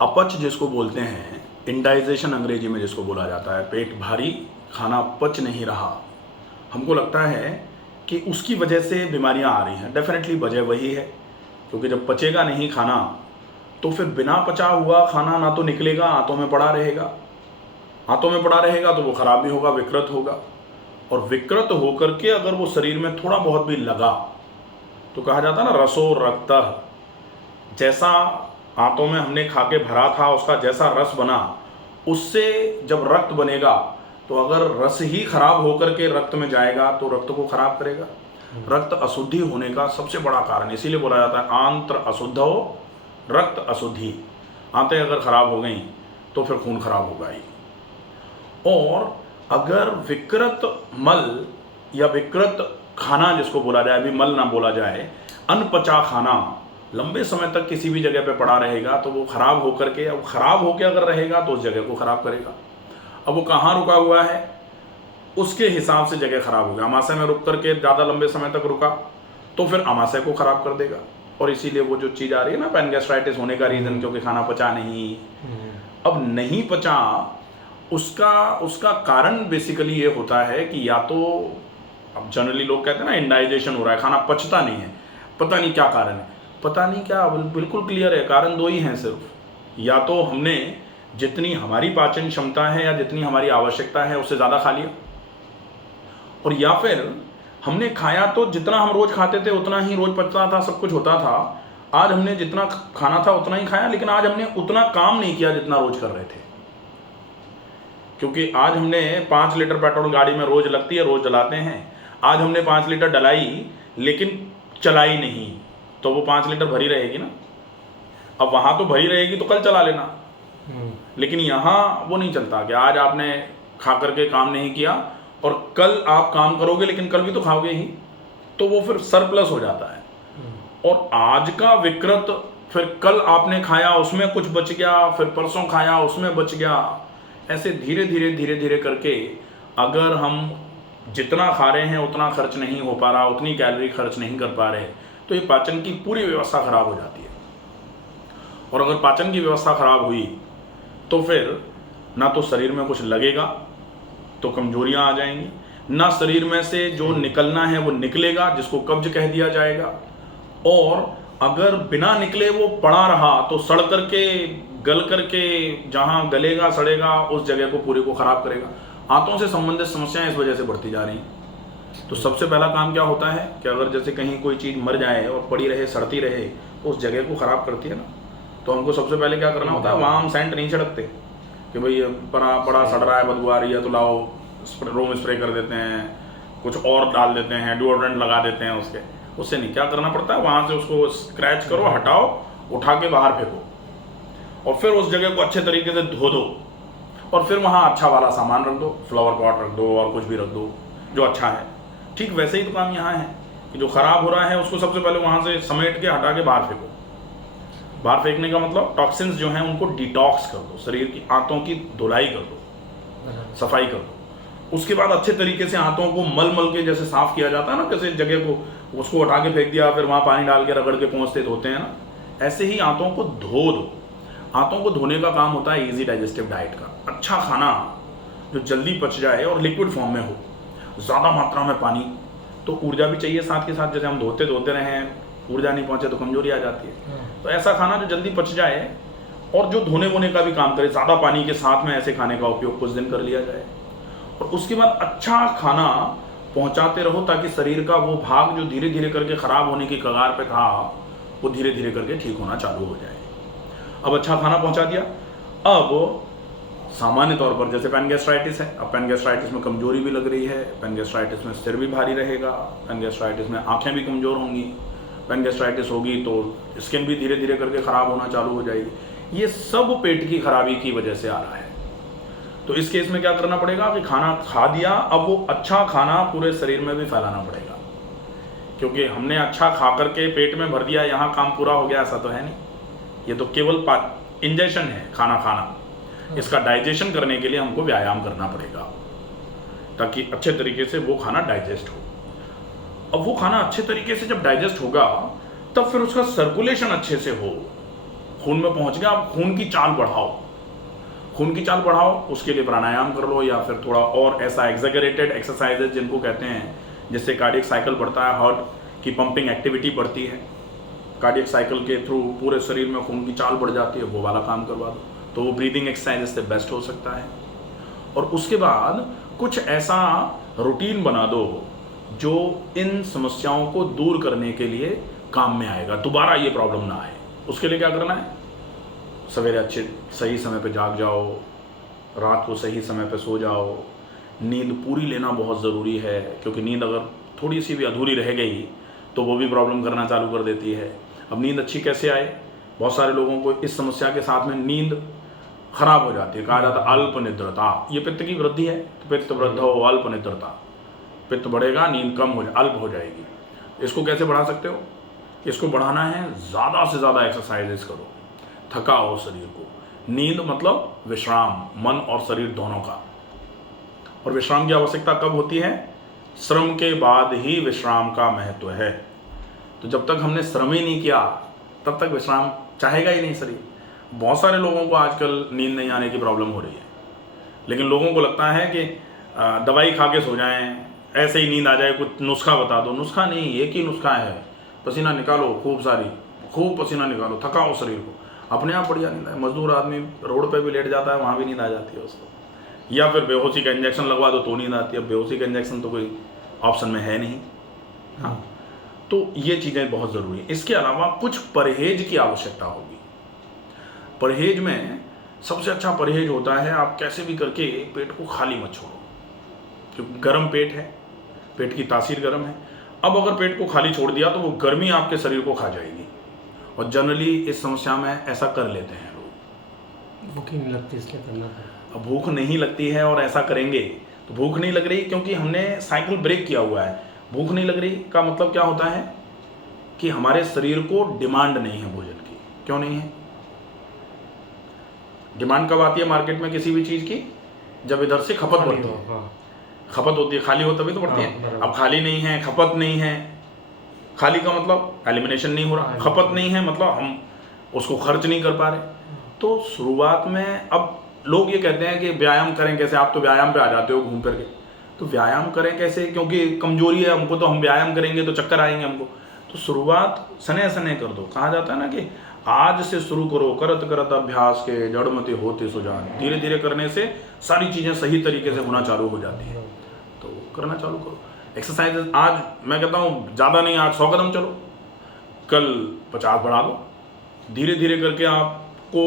अपच जिसको बोलते हैं, इंडाइजेशन अंग्रेजी में जिसको बोला जाता है, पेट भारी, खाना पच नहीं रहा, हमको लगता है कि उसकी वजह से बीमारियां आ रही हैं। डेफिनेटली वजह वही है, क्योंकि जब पचेगा नहीं खाना तो फिर बिना पचा हुआ खाना ना तो निकलेगा, आंतों में पड़ा रहेगा, आंतों में पड़ा रहेगा तो वो खराब भी होगा, विकृत होगा, और विकृत होकर के अगर वो शरीर में थोड़ा बहुत भी लगा तो कहा जाता है ना, रसो रक्त, जैसा आंतों में हमने खा के भरा था उसका जैसा रस बना, उससे जब रक्त बनेगा तो अगर रस ही खराब होकर के रक्त में जाएगा तो रक्त को खराब करेगा। रक्त अशुद्धि होने का सबसे बड़ा कारण, इसीलिए बोला जाता है आंत्र अशुद्ध हो रक्त अशुद्धि। आंतें अगर खराब हो गई तो फिर खून खराब होगा ही। और अगर विकृत मल या विकृत खाना जिसको बोला जाए, अभी मल ना बोला जाए, अनपचा खाना लंबे समय तक किसी भी जगह पे पड़ा रहेगा तो वो खराब होकर के, अब खराब होकर अगर रहेगा तो उस जगह को खराब करेगा। अब वो कहाँ रुका हुआ है उसके हिसाब से जगह खराब होगा। आमाशय में रुक करके ज़्यादा लंबे समय तक रुका तो फिर आमाशय को खराब कर देगा, और इसीलिए वो जो चीज़ आ रही है ना, पैनगैस्ट्राइटिस होने का रीज़न क्योंकि खाना पचा नहीं। अब नहीं पचा, उसका कारण बेसिकली ये होता है कि या तो, अब जनरली लोग कहते हैं ना इंडाइजेशन हो रहा है, खाना पचता नहीं है, पता नहीं क्या कारण है। पता नहीं क्या, बिल्कुल क्लियर है, कारण दो ही हैं सिर्फ। या तो हमने जितनी हमारी पाचन क्षमता है या जितनी हमारी आवश्यकता है उससे ज़्यादा खा लिया, और या फिर हमने खाया तो जितना हम रोज़ खाते थे उतना ही रोज़ पचता था, सब कुछ होता था। आज हमने जितना खाना था उतना ही खाया, लेकिन आज हमने उतना काम नहीं किया जितना रोज़ कर रहे थे। क्योंकि आज हमने 5 लीटर पेट्रोल गाड़ी में रोज़ लगती है, रोज़ जलाते हैं, आज हमने 5 लीटर डलाई लेकिन चलाई नहीं, तो वो 5 लीटर भरी रहेगी ना। अब वहाँ तो भरी रहेगी तो कल चला लेना, लेकिन यहाँ वो नहीं चलता कि आज आपने खा करके काम नहीं किया और कल आप काम करोगे लेकिन कल भी तो खाओगे ही, तो वो फिर सरप्लस हो जाता है। और आज का विकृत, फिर कल आपने खाया उसमें कुछ बच गया, फिर परसों खाया उसमें बच गया, ऐसे धीरे धीरे करके अगर हम जितना खा रहे हैं उतना खर्च नहीं हो पा रहा, उतनी कैलोरी खर्च नहीं कर पा रहे, तो ये पाचन की पूरी व्यवस्था खराब हो जाती है। और अगर पाचन की व्यवस्था खराब हुई तो फिर ना तो शरीर में कुछ लगेगा तो कमजोरियां आ जाएंगी, ना शरीर में से जो निकलना है वो निकलेगा जिसको कब्ज कह दिया जाएगा, और अगर बिना निकले वो पड़ा रहा तो सड़ करके गल करके जहाँ गलेगा सड़ेगा उस जगह को पूरे को खराब करेगा। आंतों से संबंधित समस्याएं इस वजह से बढ़ती जा रही हैं। तो सबसे पहला काम क्या होता है कि अगर जैसे कहीं कोई चीज़ मर जाए और पड़ी रहे, सड़ती रहे, तो उस जगह को ख़राब करती है ना, तो हमको सबसे पहले क्या करना होता है, वहाँ हम सेंट नहीं छिड़कते कि भाई बड़ा सड़ रहा है, बदबू आ रही है, तो लाओ रूम स्प्रे कर देते हैं, कुछ और डाल देते हैं, डिओड्रेंट लगा देते हैं उससे नहीं। क्या करना पड़ता है, वहाँ से उसको स्क्रैच करो, हटाओ, उठा के बाहर फेंको, और फिर उस जगह को अच्छे तरीके से धो दो, और फिर वहाँ अच्छा वाला सामान रख दो, फ्लावर पॉट रख दो और कुछ भी रख दो जो अच्छा है। ठीक वैसे ही तो काम यहाँ है कि जो ख़राब हो रहा है उसको सबसे पहले वहाँ से समेट के हटा के बाहर फेंको। बाहर फेंकने का मतलब टॉक्सिन्स जो हैं उनको डिटॉक्स कर दो, शरीर की आंतों की धुलाई कर दो, सफाई कर दो। उसके बाद अच्छे तरीके से आंतों को मल के जैसे साफ़ किया जाता है ना, किसी जगह को उसको हटा के फेंक दिया, फिर वहाँ पानी डाल के रगड़ के पहुँचते धोते हैं ना, ऐसे ही आंतों को धो दो। आंतों को धोने का काम होता है इजी डाइजेस्टिव डाइट का। अच्छा खाना जो जल्दी पच जाए और लिक्विड फॉर्म में हो, ज़्यादा मात्रा में पानी, तो ऊर्जा भी चाहिए साथ के साथ। जैसे हम धोते रहें, ऊर्जा नहीं पहुंचे तो कमजोरी आ जाती है। तो ऐसा खाना जो जल्दी पच जाए और जो धोने वोने का भी काम करे, ज़्यादा पानी के साथ में ऐसे खाने का उपयोग कुछ दिन कर लिया जाए, और उसके बाद अच्छा खाना पहुंचाते रहो ताकि शरीर का वो भाग जो धीरे धीरे करके ख़राब होने की कगार पे था वो धीरे धीरे करके ठीक होना चालू हो जाए। अब अच्छा खाना पहुंचा दिया, अब सामान्य तौर पर जैसे पैनगैस्ट्राइटिस है, अब पैनगैस्ट्राइटिस में कमजोरी भी लग रही है, पैनगैस्ट्राइटिस में सिर भी भारी रहेगा, पैनगैस्ट्राइटिस में आंखें भी कमज़ोर होंगी, पैनगैस्ट्राइटिस होगी तो स्किन भी धीरे धीरे करके ख़राब होना चालू हो जाएगी। ये सब पेट की खराबी की वजह से आ रहा है। तो इस केस में क्या करना पड़ेगा कि खाना खा दिया, अब वो अच्छा खाना पूरे शरीर में भी फैलाना पड़ेगा, क्योंकि हमने अच्छा खा करके पेट में भर दिया, यहाँ काम पूरा हो गया, ऐसा तो है नहीं। ये तो केवल इंजेक्शन है खाना खाना। इसका डाइजेशन करने के लिए हमको व्यायाम करना पड़ेगा ताकि अच्छे तरीके से वो खाना डाइजेस्ट हो। अब वो खाना अच्छे तरीके से जब डाइजेस्ट होगा तब फिर उसका सर्कुलेशन अच्छे से खून में पहुंच गया, अब खून की चाल बढ़ाओ, खून की चाल बढ़ाओ, उसके लिए प्राणायाम कर लो या फिर थोड़ा और ऐसा एग्जैगरेटेड एक्सरसाइजेज जिनको कहते हैं, जिससे कार्डियक साइकिल बढ़ता है, हार्ट की पंपिंग एक्टिविटी बढ़ती है, कार्डियक साइकिल के थ्रू पूरे शरीर में खून की चाल बढ़ जाती है, वो वाला काम करवा दो, तो वो ब्रीदिंग एक्सरसाइज से बेस्ट हो सकता है। और उसके बाद कुछ ऐसा रूटीन बना दो जो इन समस्याओं को दूर करने के लिए काम में आएगा, दोबारा ये प्रॉब्लम ना आए। उसके लिए क्या करना है, सवेरे अच्छे सही समय पे जाग जाओ, रात को सही समय पे सो जाओ, नींद पूरी लेना बहुत ज़रूरी है, क्योंकि नींद अगर थोड़ी सी भी अधूरी रह गई तो वो भी प्रॉब्लम करना चालू कर देती है। अब नींद अच्छी कैसे आए, बहुत सारे लोगों को इस समस्या के साथ में नींद खराब हो जाती है, कहा जाता है अल्प निद्रता, ये पित्त की वृद्धि है, तो पित्त वृद्ध हो अल्प निद्रता, पित्त बढ़ेगा नींद कम हो अल्प हो जाएगी। इसको कैसे बढ़ा सकते हो, इसको बढ़ाना है ज़्यादा से ज़्यादा एक्सरसाइजेस करो, थकाओ शरीर को। नींद मतलब विश्राम, मन और शरीर दोनों का। और विश्राम की आवश्यकता कब होती है, श्रम के बाद ही विश्राम का महत्व है। तो जब तक हमने श्रम ही नहीं किया तब तक विश्राम चाहेगा ही नहीं शरीर। बहुत सारे लोगों को आजकल नींद नहीं आने की प्रॉब्लम हो रही है, लेकिन लोगों को लगता है कि दवाई खा के सो जाएं, ऐसे ही नींद आ जाए, कुछ नुस्खा बता दो। नुस्खा नहीं, एक ही नुस्खा है, पसीना निकालो, खूब पसीना निकालो, थकाओ शरीर को, अपने आप बढ़िया नींद आए। मजदूर आदमी रोड पे भी लेट जाता है, वहाँ भी नींद आ जाती है उसको। या फिर बेहोशी का इंजेक्शन लगवा दो तो नींद आती है। अब बेहोशी का इंजेक्शन तो कोई ऑप्शन में है नहीं। हाँ, तो ये चीज़ें बहुत ज़रूरी है। इसके अलावा कुछ परहेज की आवश्यकता होगी। परहेज में सबसे अच्छा परहेज होता है, आप कैसे भी करके पेट को खाली मत छोड़ो, क्योंकि गर्म पेट है, पेट की तासीर गर्म है। अब अगर पेट को खाली छोड़ दिया तो वो गर्मी आपके शरीर को खा जाएगी, और जनरली इस समस्या में ऐसा कर लेते हैं लोग। भूख नहीं लगती इसलिए करना पड़ेगा। अब भूख नहीं लगती है और ऐसा करेंगे तो भूख नहीं लग रही, क्योंकि हमने साइकिल ब्रेक किया हुआ है। भूख नहीं लग रही का मतलब क्या होता है कि हमारे शरीर को डिमांड नहीं है भोजन की। क्यों नहीं है? डिमांड कब आती है मार्केट में किसी भी चीज़ की, जब इधर से खपत बढ़ती है। हाँ। खपत होती है, खाली हो तभी तो बढ़ती है। अब खाली नहीं है, खपत नहीं है। खाली का मतलब एलिमिनेशन नहीं हो रहा, खपत नहीं है मतलब हम उसको खर्च नहीं कर पा रहे। तो शुरुआत में अब लोग ये कहते हैं कि व्यायाम करें कैसे, आप तो व्यायाम पे आ जाते हो घूम करके। तो व्यायाम करें कैसे, क्योंकि कमजोरी है हमको, तो हम व्यायाम करेंगे तो चक्कर आएंगे हमको। तो शुरुआत सने सने कर दो। कहा जाता है ना कि आज से शुरू करो, करत करत अभ्यास के जड़मति होते सुजान। धीरे धीरे करने से सारी चीज़ें सही तरीके से होना चालू हो जाती है। तो करना चालू करो एक्सरसाइज। आज मैं कहता हूँ ज़्यादा नहीं, आज 100 कदम चलो, कल 50 बढ़ा दो। धीरे धीरे करके आपको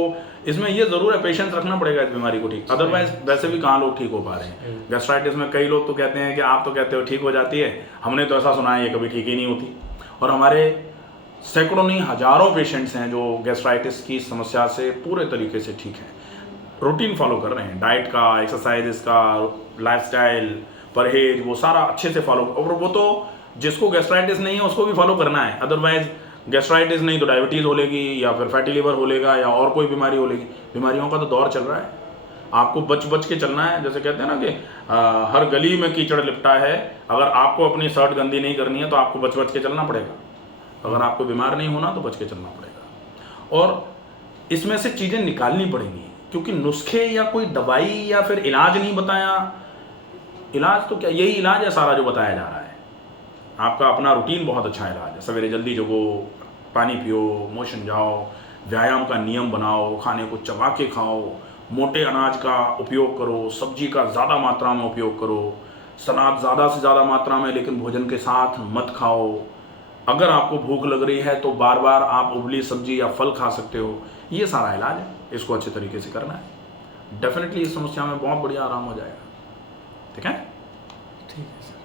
इसमें ये ज़रूर है, पेशेंस रखना पड़ेगा इस बीमारी को ठीक। अदरवाइज वैसे भी कहाँ लोग ठीक हो पा रहे हैं। गैस्ट्राइटिस में कई लोग तो कहते हैं कि आप तो कहते हो ठीक हो जाती है, हमने तो ऐसा सुना है ये कभी ठीक ही नहीं होती। और हमारे सैकड़ों नहीं हजारों पेशेंट्स हैं जो गैस्ट्राइटिस की समस्या से पूरे तरीके से ठीक हैं, रूटीन फॉलो कर रहे हैं, डाइट का, एक्सरसाइज का, लाइफस्टाइल, परहेज, वो सारा अच्छे से फॉलो। और वो तो जिसको गैस्ट्राइटिस नहीं है उसको भी फॉलो करना है। अदरवाइज गैस्ट्राइटिस नहीं तो डायबिटीज़ हो लेगी, या फिर फैटी लिवर हो लेगा, या और कोई बीमारी हो लेगी। बीमारियों का तो दौर चल रहा है, आपको बच बच के चलना है। जैसे कहते हैं ना कि हर गली में कीचड़ लिपटा है। अगर आपको अपनी शर्ट गंदी नहीं करनी है तो आपको बच बच के चलना पड़ेगा। अगर आपको बीमार नहीं होना तो बच के चलना पड़ेगा। और इसमें से चीज़ें निकालनी पड़ेंगी, क्योंकि नुस्खे या कोई दवाई या फिर इलाज नहीं बताया। इलाज तो क्या, यही इलाज है सारा जो बताया जा रहा है। आपका अपना रूटीन बहुत अच्छा इलाज है। सवेरे जल्दी जगो, पानी पियो, मोशन जाओ, व्यायाम का नियम बनाओ, खाने को चबा के खाओ, मोटे अनाज का उपयोग करो, सब्जी का ज़्यादा मात्रा में उपयोग करो, सलाद ज़्यादा से ज़्यादा मात्रा में, लेकिन भोजन के साथ मत खाओ। अगर आपको भूख लग रही है तो बार बार आप उबली सब्जी या फल खा सकते हो। ये सारा इलाज है, इसको अच्छे तरीके से करना है। डेफिनेटली इस समस्या में बहुत बढ़िया आराम हो जाएगा। ठीक है? ठीक है सर।